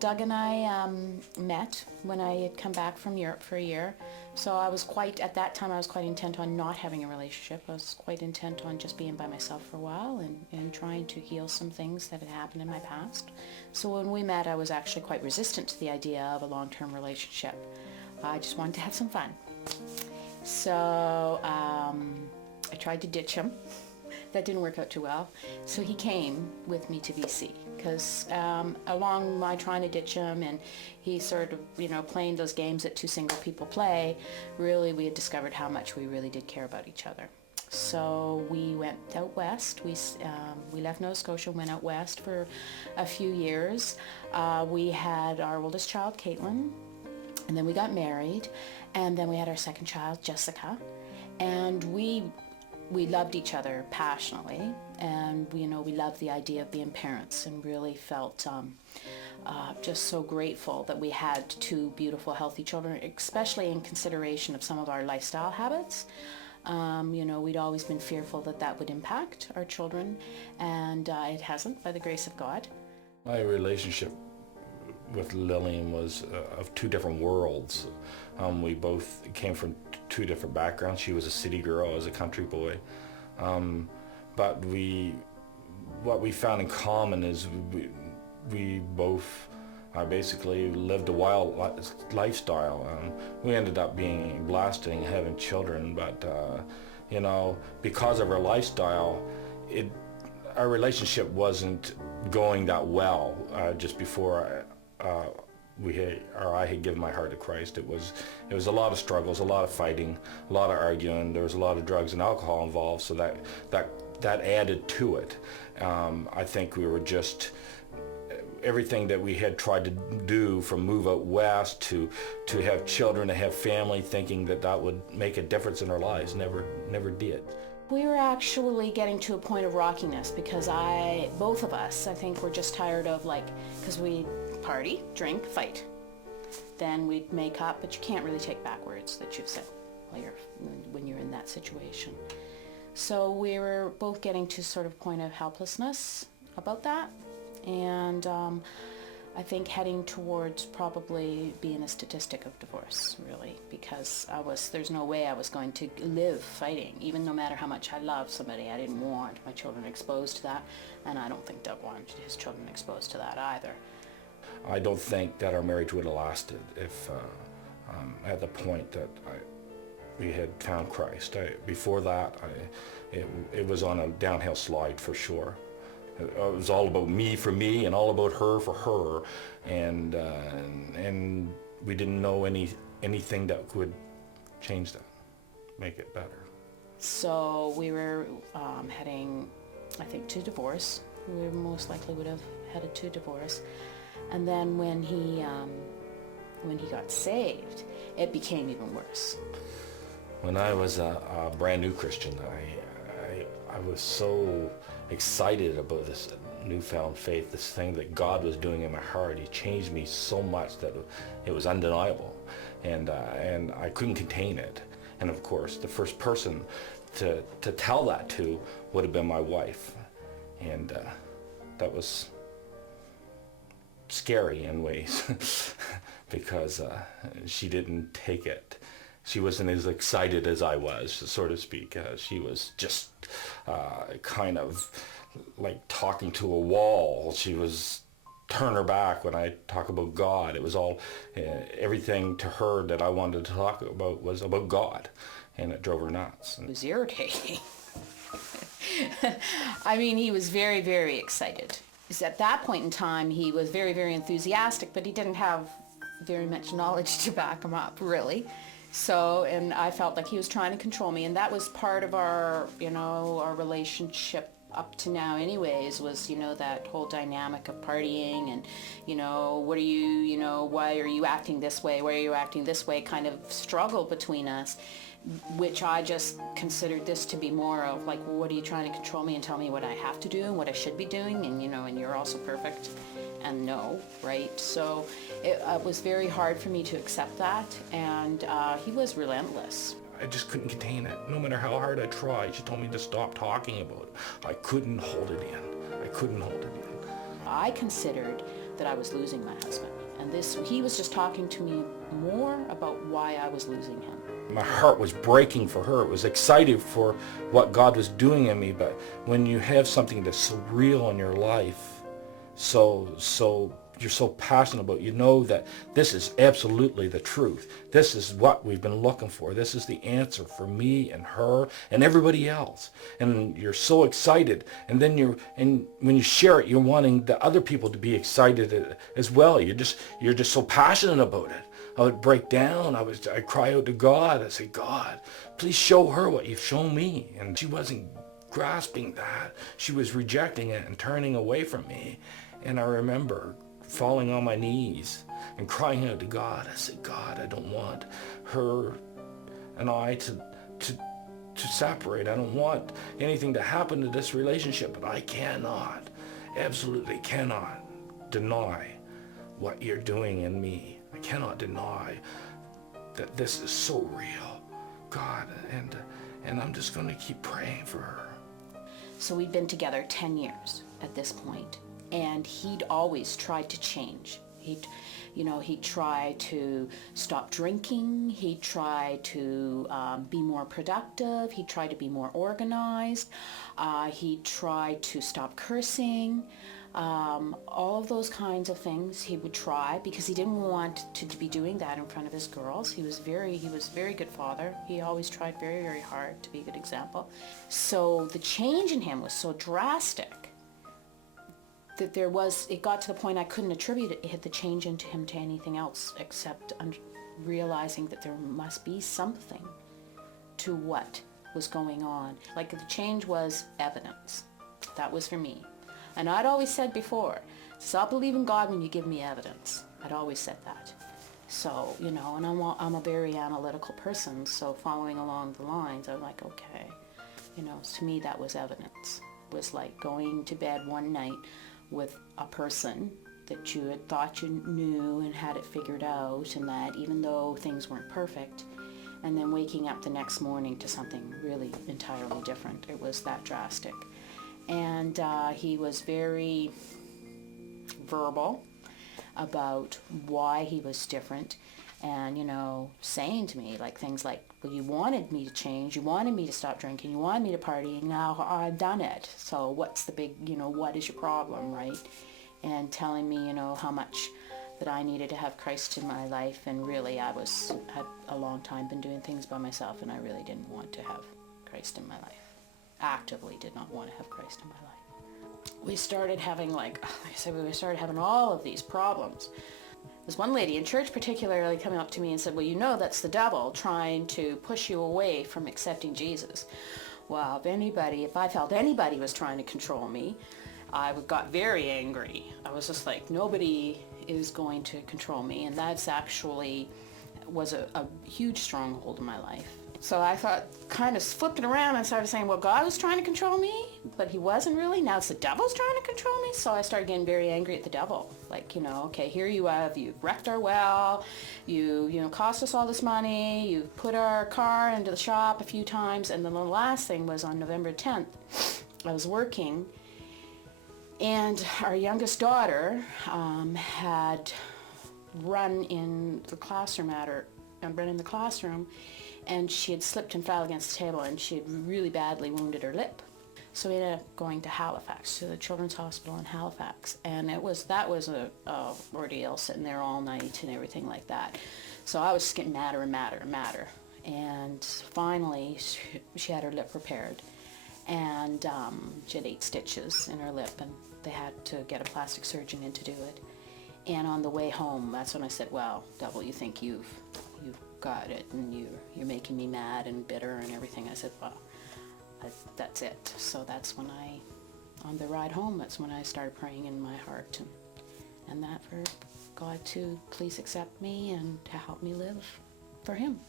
Doug and I met when I had come back from Europe for a year. So at that time I was quite intent on not having a relationship. I was quite intent on just being by myself for a while and trying to heal some things that had happened in my past. So when we met, I was actually quite resistant to the idea of a long-term relationship. I just wanted to have some fun. So I tried to ditch him. That didn't work out too well. So he came with me to BC because along my trying to ditch him and he sort of, playing those games that two single people play, really we had discovered how much we really did care about each other. So we went out west. We left Nova Scotia, went out west for a few years. We had our oldest child, Caitlin, and then we got married, and then we had our second child, Jessica, and we loved each other passionately, and we loved the idea of being parents and really felt just so grateful that we had two beautiful, healthy children, especially in consideration of some of our lifestyle habits. We'd always been fearful that would impact our children, and it hasn't, by the grace of God. My relationship with Lillian was of two different worlds. We both came from two different backgrounds. She was a city girl, I was a country boy. But what we found in common is we both basically lived a wild lifestyle. We ended up being blessed and having children, but because of our lifestyle, our relationship wasn't going that well. Just before I had given my heart to Christ, it was a lot of struggles, a lot of fighting, a lot of arguing. There was a lot of drugs and alcohol involved, so that added to it. I think we were just everything that we had tried to do, from move out west to have children, to have family, thinking that would make a difference in our lives, never did. We were actually getting to a point of rockiness because both of us, I think, were just tired of because we party, drink, fight. Then we'd make up, but you can't really take back words that you've said when you're in that situation. So we were both getting to sort of point of helplessness about that, and I think heading towards probably being a statistic of divorce, really, because there's no way I was going to live fighting, even no matter how much I loved somebody. I didn't want my children exposed to that, and I don't think Doug wanted his children exposed to that either. I don't think that our marriage would have lasted if at the point that we had found Christ. Before that, it was on a downhill slide for sure. It was all about me for me and all about her for her, and we didn't know anything that could change that, make it better. So we were heading, I think, to divorce. We most likely would have headed to divorce. And then when he got saved, it became even worse. When I was a brand new Christian, I was so excited about this newfound faith, this thing that God was doing in my heart. He changed me so much that it was undeniable, and I couldn't contain it. And of course, the first person to tell that to would have been my wife, and that was scary in ways because she didn't take it. She wasn't as excited as I was, so to speak. She was just kind of like talking to a wall. She was turn her back when I talk about God. It was all, everything to her that I wanted to talk about was about God, and it drove her nuts. It was irritating. I mean, he was very, very excited. At that point in time, he was very, very enthusiastic, but he didn't have very much knowledge to back him up, really. So, and I felt like he was trying to control me, and that was part of our relationship up to now anyways, was, that whole dynamic of partying and, what are you, why are you acting this way, why are you acting this way, kind of struggle between us, which I just considered this to be more of like, well, what are you trying to control me and tell me what I have to do and what I should be doing, and, and you're also perfect, and no, right? So it was very hard for me to accept that, and he was relentless. I just couldn't contain it. No matter how hard I tried, she told me to stop talking about it. I couldn't hold it in. I couldn't hold it in. I considered that I was losing my husband. And he was just talking to me more about why I was losing him. My heart was breaking for her. It was excited for what God was doing in me. But when you have something that's so real in your life, so you're so passionate about, you know that this is absolutely the truth. This is what we've been looking for. This is the answer for me and her and everybody else. And you're so excited. And then when you share it, you're wanting the other people to be excited as well. You're just so passionate about it. I would break down. I'd cry out to God. I'd say, God, please show her what you've shown me. And she wasn't grasping that. She was rejecting it and turning away from me. And I remember falling on my knees and crying out to God. I said, God, I don't want her and I to separate. I don't want anything to happen to this relationship, but I cannot, absolutely cannot deny what you're doing in me. I cannot deny that this is so real, God, and I'm just going to keep praying for her. So we'd been together 10 years at this point, and he'd always tried to change. He'd tried to stop drinking. He'd tried to be more productive. He'd tried to be more organized. He tried to stop cursing. All of those kinds of things he would try, because he didn't want to be doing that in front of his girls. He was a very good father. He always tried very, very hard to be a good example. So the change in him was so drastic that it got to the point I couldn't attribute the change into him to anything else, except realizing that there must be something to what was going on. Like, the change was evidence. That was for me. And I'd always said before, stop believing God when you give me evidence. I'd always said that. So, and I'm a very analytical person, so following along the lines, I'm like, okay, to me that was evidence. It was like going to bed one night with a person that you had thought you knew and had it figured out, and that even though things weren't perfect, and then waking up the next morning to something really entirely different. It was that drastic. And he was very verbal about why he was different, and saying to me things like, well, you wanted me to change, you wanted me to stop drinking, you wanted me to party, and now I've done it, so what's the big, what is your problem, right? And telling me, how much that I needed to have Christ in my life, and really had a long time been doing things by myself, and I really didn't want to have Christ in my life. Actively did not want to have Christ in my life. We started having, we started having all of these problems. There's one lady in church particularly coming up to me and said, well, that's the devil trying to push you away from accepting Jesus. Well, if I felt anybody was trying to control me, I got very angry. I was just like, nobody is going to control me, and that's actually was a huge stronghold in my life. So I thought, kind of flipped it around and started saying, well, God was trying to control me, but he wasn't really. Now it's the devil's trying to control me. So I started getting very angry at the devil. Okay, here you have, you've wrecked our well, you cost us all this money, you've put our car into the shop a few times. And then the last thing was on November 10th, I was working, and our youngest daughter had run in the classroom and she had slipped and fell against the table, and she had really badly wounded her lip. So we ended up going to Halifax, to the Children's Hospital in Halifax, and that was a ordeal, sitting there all night and everything like that. So I was just getting madder and madder and madder, and finally she had her lip repaired, and she had 8 stitches in her lip, and they had to get a plastic surgeon in to do it. And on the way home, that's when I said, well, devil, you think you've got it, and you're making me mad and bitter and everything. I said, well, that's it. So that's when on the ride home, that's when I started praying in my heart, and that for God to please accept me and to help me live for him.